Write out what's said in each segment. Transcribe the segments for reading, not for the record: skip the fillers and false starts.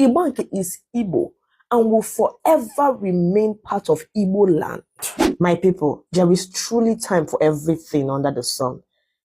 Ibanke is Igbo and will forever remain part of Igbo land. My people, there is truly time for everything under the sun.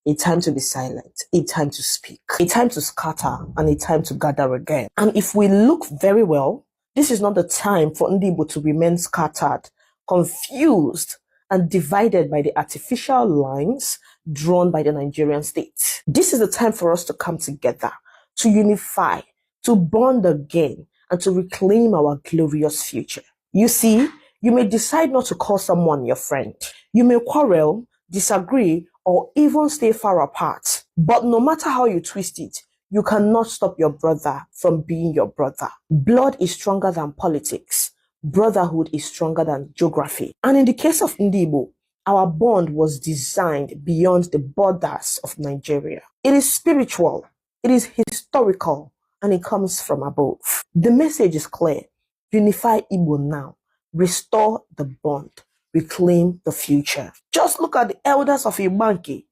A time to be silent, a time to speak, a time to scatter, and a time to gather again. And if we look very well, this is not the time for Ndi Igbo to remain scattered, confused, and divided by the artificial lines drawn by the Nigerian state. This is the time for us to come together, to unify, to bond again, and to reclaim our glorious future. You see, you may decide not to call someone your friend. You may quarrel, disagree, or even stay far apart. But no matter how you twist it, you cannot stop your brother from being your brother. Blood is stronger than politics. Brotherhood is stronger than geography. And in the case of Ndi Igbo, our bond was designed beyond the borders of Nigeria. It is spiritual, it is historical, and it comes from above. The message is clear. Unify Igbo now. Restore the bond. Reclaim the future. Just look at the elders of Ibanke,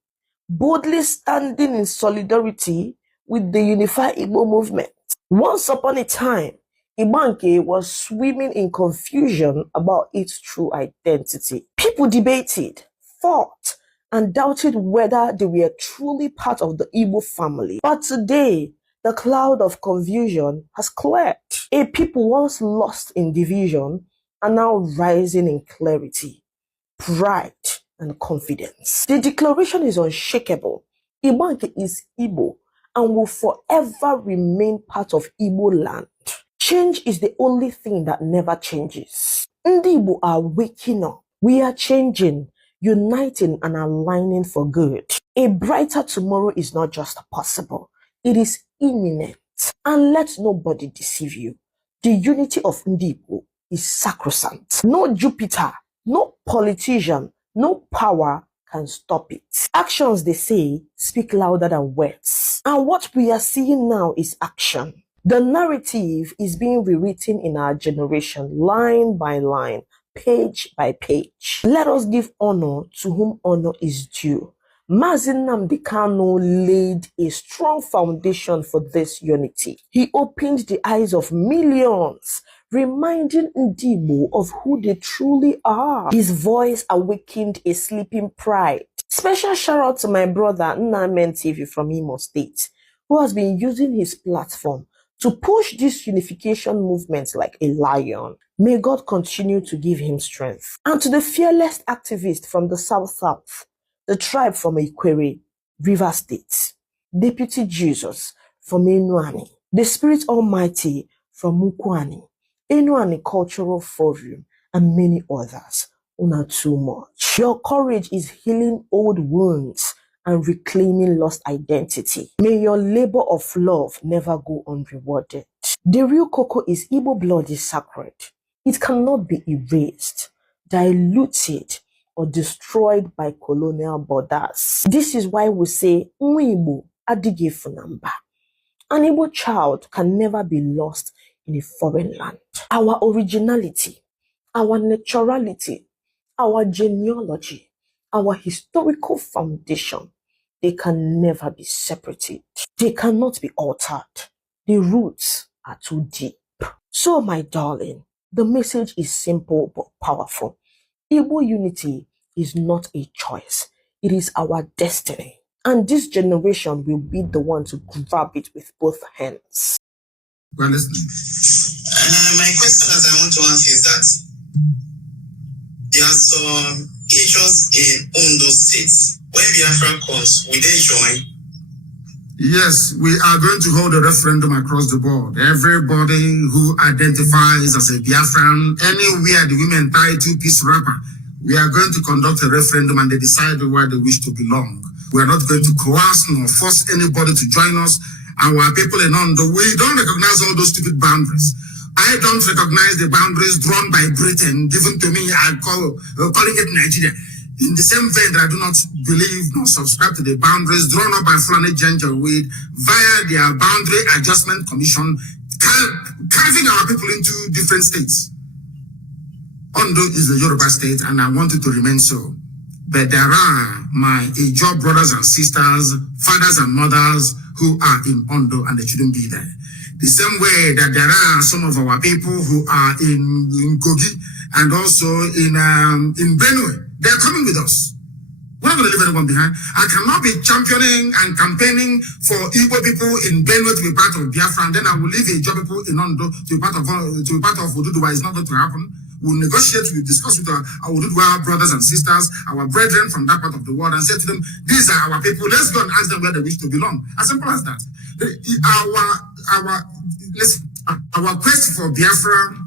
boldly standing in solidarity with the Unify Igbo movement. Once upon a time, Ibanke was swimming in confusion about its true identity. People debated, fought, and doubted whether they were truly part of the Igbo family. But today, the cloud of confusion has cleared. A people once lost in division are now rising in clarity, pride, and confidence. The declaration is unshakable. Ibanke is Igbo and will forever remain part of Igbo land. Change is the only thing that never changes. Ndi Igbo are waking up. We are changing, uniting, and aligning for good. A brighter tomorrow is not just possible. It is imminent. And let nobody deceive you. The unity of Ndi Igbo is sacrosanct. No Jupiter, no politician, no power can stop it. Actions, they say, speak louder than words. And what we are seeing now is action. The narrative is being rewritten in our generation, line by line, page by page. Let us give honor to whom honor is due. Mazi Nnamdi Kanu laid a strong foundation for this unity. He opened the eyes of millions, reminding Ndi Igbo of who they truly are. His voice awakened a sleeping pride. Special shout out to my brother Nnamen TV from Imo State, who has been using his platform to push this unification movement like a lion. May God continue to give him strength. And to the fearless activist from the South, the tribe from Ikwere, River State, Deputy Jesus from Enuani, the Spirit Almighty from Mukwani, Enuani Cultural Forum, and many others. Una too much. Your courage is healing old wounds and reclaiming lost identity. May your labor of love never go unrewarded. The real cocoa is Igbo blood is sacred. It cannot be erased, diluted, or destroyed by colonial borders. This is why we say, Igbo adige funamba. An Igbo child can never be lost in a foreign land. Our originality, our naturality, our genealogy, our historical foundation, they can never be separated. They cannot be altered. The roots are too deep. So, my darling, the message is simple but powerful. Igbo unity is not a choice. It is our destiny. And this generation will be the one to grab it with both hands. Well, listen. My question that I want to ask is that there are some issues in Ondo State. When Biafra comes, will they join? Yes, we are going to hold a referendum across the board. Everybody who identifies as a Biafran, anywhere the women tie two-piece wrapper, we are going to conduct a referendum and they decide where they wish to belong. We are not going to coerce nor force anybody to join us. Our people in Ondo, we don't recognize all those stupid boundaries. I don't recognize the boundaries drawn by Britain, given to me, calling it Nigeria. In the same vein that I do not believe nor subscribe to the boundaries drawn up by Fulani Janjaweed via their Boundary Adjustment Commission, carving our people into different states. Ondo is the Yoruba state and I want it to remain so. But there are my Ijaw brothers and sisters, fathers and mothers who are in Ondo and they shouldn't be there. The same way that there are some of our people who are in Kogi and also in Benue. They're coming with us. We're not going to leave anyone behind. I cannot be championing and campaigning for Igbo people in Benue to be part of Biafra, and then I will leave Igbo people in Ondo to be part of Oduduwa. It's not going to happen. We'll negotiate, we'll discuss with our Oduduwa brothers and sisters, our brethren from that part of the world, and say to them, these are our people. Let's go and ask them where they wish to belong. As simple as that. Our quest for Biafra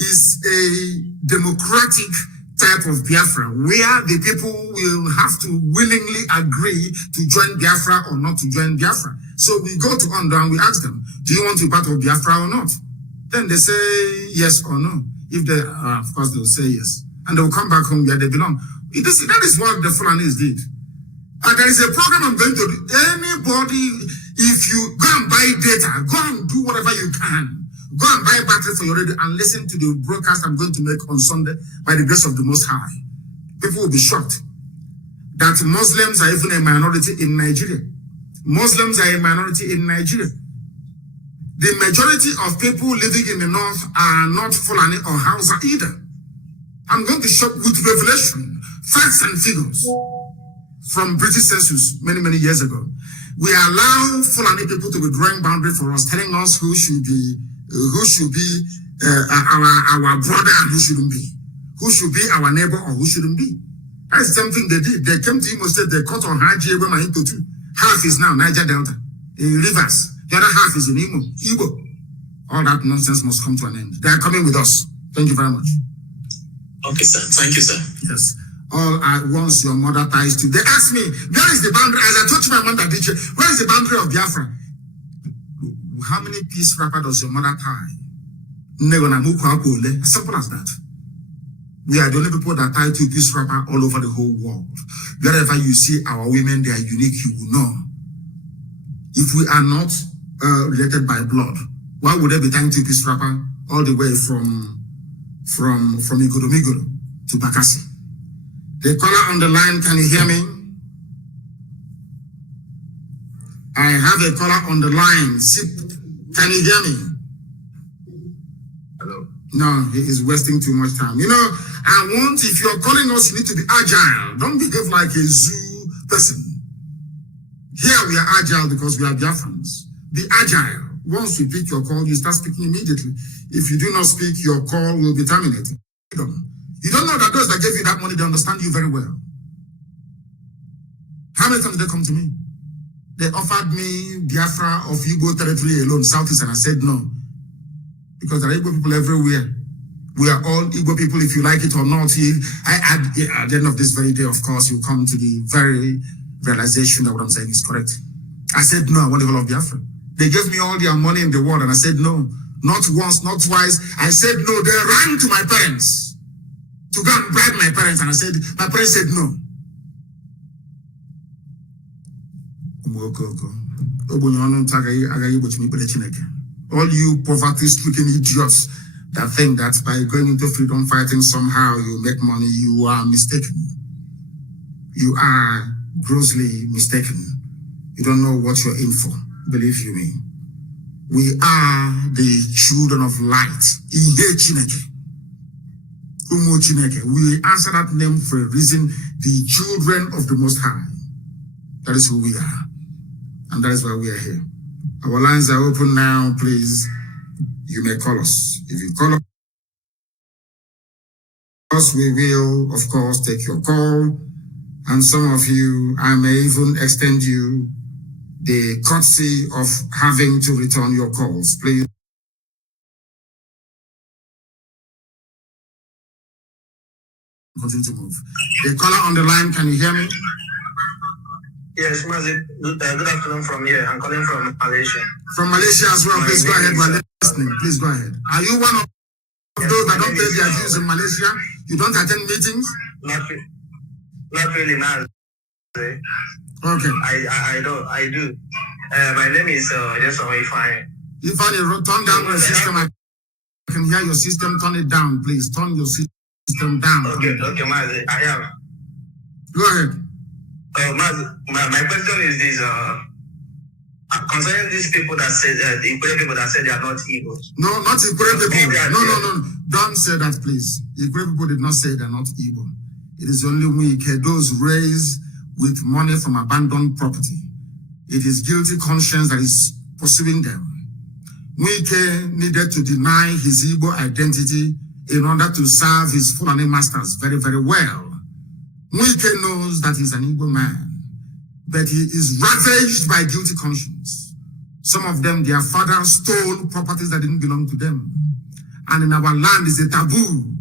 is a democratic type of Biafra, where the people will have to willingly agree to join Biafra or not to join Biafra. So we go to Ondo and we ask them, do you want to be part of Biafra or not? Then they say yes or no. If they, of course, they'll say yes. And they'll come back home where they belong. That is what the Fulanis did. And there is a program I'm going to do. Anybody, if you go and buy data, go and do whatever you can. Go and buy battery for your radio and listen to the broadcast I'm going to make on Sunday by the grace of the Most High. People will be shocked that Muslims are even a minority in Nigeria. Muslims are a minority in Nigeria. The majority of people living in the north are not Fulani or Hausa either. I'm going to shock with revelation, facts and figures from British census many, many years ago. We allow Fulani people to be drawing boundary for us, telling us who should be our brother and who shouldn't be, who should be our neighbor or who shouldn't be. That's something they did. They came to Imo State, they cut on Haji Ebema into two. Half is now Niger Delta, in Rivers. The other half is in Igbo. All that nonsense must come to an end. They are coming with us. Thank you very much. Okay, sir. Thank you, sir. Yes. All at once your mother ties to. They asked me, where is the boundary? As I touched my mother, where is the boundary of Biafra? How many piece wrapper does your mother tie? As simple as that. We are the only people that tie 2-piece wrapper all over the whole world. Wherever you see our women, they are unique, you will know. If we are not related by blood, why would they be tying 2-piece wrapper all the way from Igoro to Bakassi? The caller on the line, can you hear me? I have a caller on the line. Can you hear me? Hello. No, he is wasting too much time. You know, if you're calling us, you need to be agile. Don't behave like a zoo person. Here we are agile because we are Biafrans. Be agile. Once we pick your call, you start speaking immediately. If you do not speak, your call will be terminated. You don't know that those that gave you that money, they understand you very well. How many times did they come to me? They offered me Biafra of Igbo territory alone, Southeast, and I said no. Because there are Igbo people everywhere. We are all Igbo people, if you like it or not. At the end of this very day, of course, you come to the very realization that what I'm saying is correct. I said no, I want the whole of Biafra. They gave me all their money in the world, and I said no. Not once, not twice. I said no. They ran to my parents to go and bribe my parents, and my parents said no. All you poverty-stricken idiots that think that by going into freedom fighting somehow you make money, you are mistaken. You are grossly mistaken. You don't know what you're in for, believe you me. We are the children of light. We answer that name for a reason, the children of the Most High. That is who we are. And that is why we are here. Our lines are open now, please. You may call us. If you call us, we will, of course, take your call. And some of you, I may even extend you the courtesy of having to return your calls. Please. Continue to move. The caller on the line, can you hear me? Yes, Mazi. Good afternoon from here. I'm calling from Malaysia. From Malaysia as well. Please go ahead. We're listening. Please go ahead. Are you one of those that don't pay their dues in Malaysia? You don't attend meetings? Not really, Mazi. Okay. I do. My name is just Ifeanyi. Ifeanyi, turn down your system. I can hear your system. Turn it down, please. Turn your system down. Okay, Mazi. I am. Go ahead. Mazi, my question is this. Concerning these people that said, the Igbo people that said they are not Igbos. No, not Igbo people. No. Don't say that, please. Igbo people did not say they're not Igbo. It is only those raised with money from abandoned property. It is guilty conscience that is pursuing them. Wike needed to deny his Igbo identity in order to serve his Fulani masters very, very well. Wike knows that he's an Igbo man, but he is ravaged by guilty conscience. Some of them, their fathers stole properties that didn't belong to them. And in our land, it's a taboo.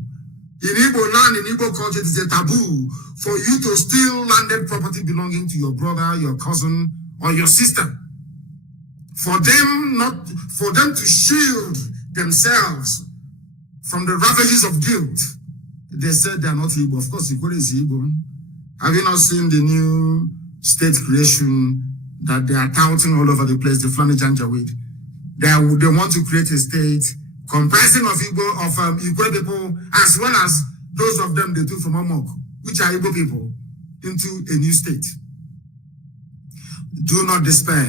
In Igbo land, in Igbo culture, it is a taboo for you to steal landed property belonging to your brother, your cousin, or your sister. For them to shield themselves from the ravages of guilt, they said they are not Igbo. Of course, Igbo is Igbo. Have you not seen the new state creation that they are touting all over the place, the Fulani Janjaweed? They want to create a state comprising of Igbo people, as well as those of them they took from Omok, which are Igbo people, into a new state. Do not despair.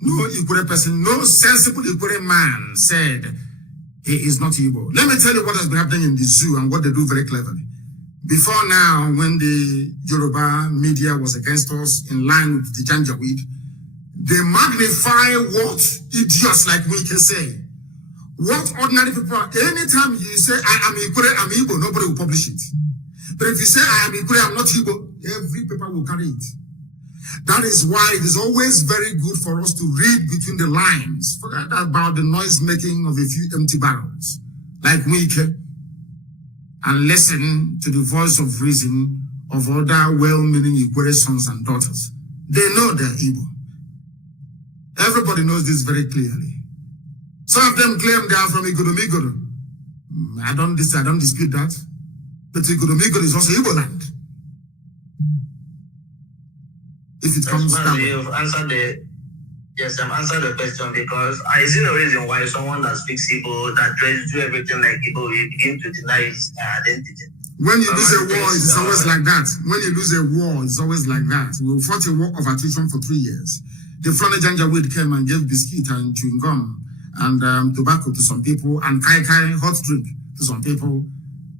No Igbo person, no sensible Igbo man said he is not Igbo. Let me tell you what has been happening in the zoo and what they do very cleverly. Before now, when the Yoruba media was against us in line with the Janjaweed, they magnify what idiots like me can say. What ordinary people are. Anytime you say, I am Igbo, nobody will publish it. But if you say, I am Igbo, I'm not Igbo, every paper will carry it. That is why it is always very good for us to read between the lines. Forget about the noise making of a few empty barrels, like Wike, and listen to the voice of reason of other well-meaning Igbo sons and daughters. They know they're Igbo. Everybody knows this very clearly. Some of them claim they are from Igodo. I don't dispute that. But Igodo is also Igbo land. If it comes down. You've answered I've answered the question, because I see no reason why someone that speaks Igbo, that tries to do everything like Igbo, will begin to deny his identity. When you lose a war, it's always like that. When you lose a war, it's always like that. We fought a war of attrition for 3 years. The Fulani Janjaweed came and gave biscuit and chewing gum and tobacco to some people, and kai hot drink to some people,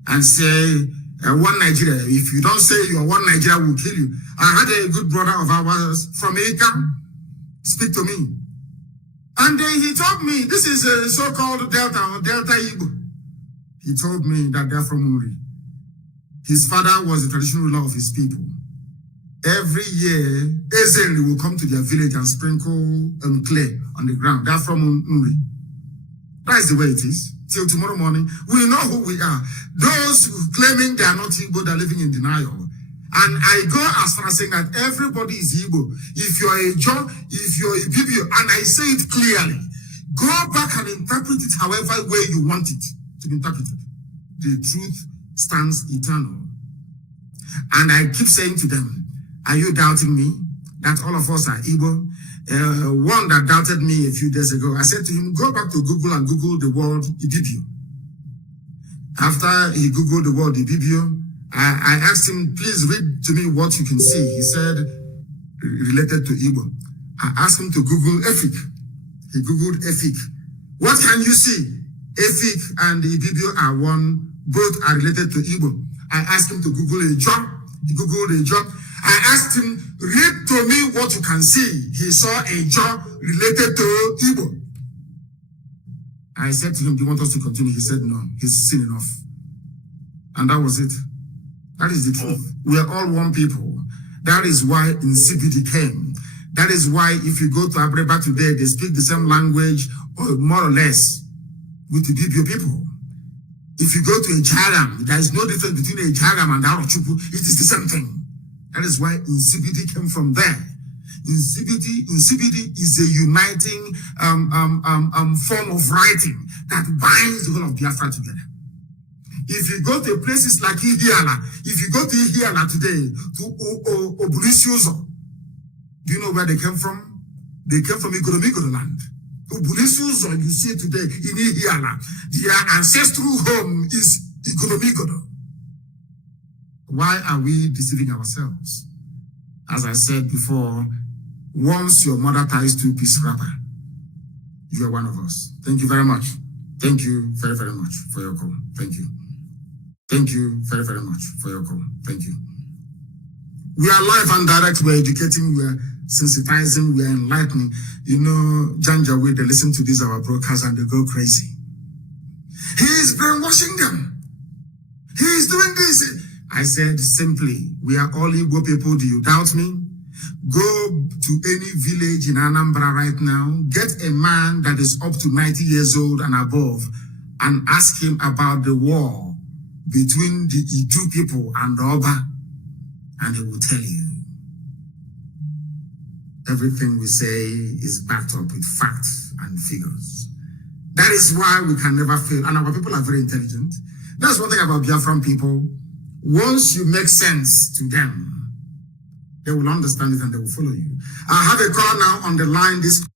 and say, one Nigeria, if you don't say you are one Nigeria, we'll kill you. I had a good brother of ours from Eka speak to me. And he told me, this is a so-called Delta or Delta Igbo. He told me that they're from Uri. His father was the traditional ruler of his people. Every year, Ezenli will come to their village and sprinkle clay on the ground. They're from Uri. That's the way it is. Till tomorrow morning, we know who we are. Those claiming they are not Igbo, they're living in denial. And I go as far as saying that everybody is Igbo. If you're a John, if you're a Bibio, and I say it clearly, go back and interpret it however way you want it to be interpreted. The truth stands eternal. And I keep saying to them, are you doubting me? That all of us are Igbo? One that doubted me a few days ago, I said to him, go back to Google and Google the word Ibibio. After he Googled the word Ibibio, I asked him, please read to me what you can see. He said, related to Igbo. I asked him to Google Efik. He Googled Efik. What can you see? Efik and Ibibio are one, both are related to Igbo. I asked him to Google a job. He Googled a job. I asked him, read to me what you can see. He saw a job related to Igbo. I said to him, do you want us to continue? He said, no, he's seen enough. And that was it. That is the truth. We are all one people. That is why Nsibidi came. That is why if you go to Abreba today, they speak the same language, or more or less, with the Bibio people. If you go to a Jagam, there is no difference between a Jagam and Arochupu. It is the same thing. That is why Nsibidi came from there. Nsibidi is a uniting form of writing that binds the whole of Biafra together. If you go to places like Ihiala, if you go to Ihiala today, to Obulisiozo, do you know where they came from? They came from Igodomigodo land. Obulisiozo, you see today in Ihiala, their ancestral home is Igodomigodo. Why are we deceiving ourselves? As I said before, Once your mother ties two-piece wrapper, you are one of us. Thank you very much. Thank you very, very much for your call. Thank you. Thank you very, very much for your call. Thank you. We are live and direct. We're educating. We're sensitizing. We're enlightening. You know, Janjaweed, they listen to this, our broadcast, and they go crazy. He's brainwashing them. He's doing this. I said simply, we are all Igbo people. Do you doubt me? Go to any village in Anambra right now, get a man that is up to 90 years old and above, and ask him about the war between the Idu people and the Oba, and he will tell you. Everything we say is backed up with facts and figures. That is why we can never fail. And our people are very intelligent. That's one thing about Biafran people. Once you make sense to them, they will understand it and they will follow you. I have a call now on the line. This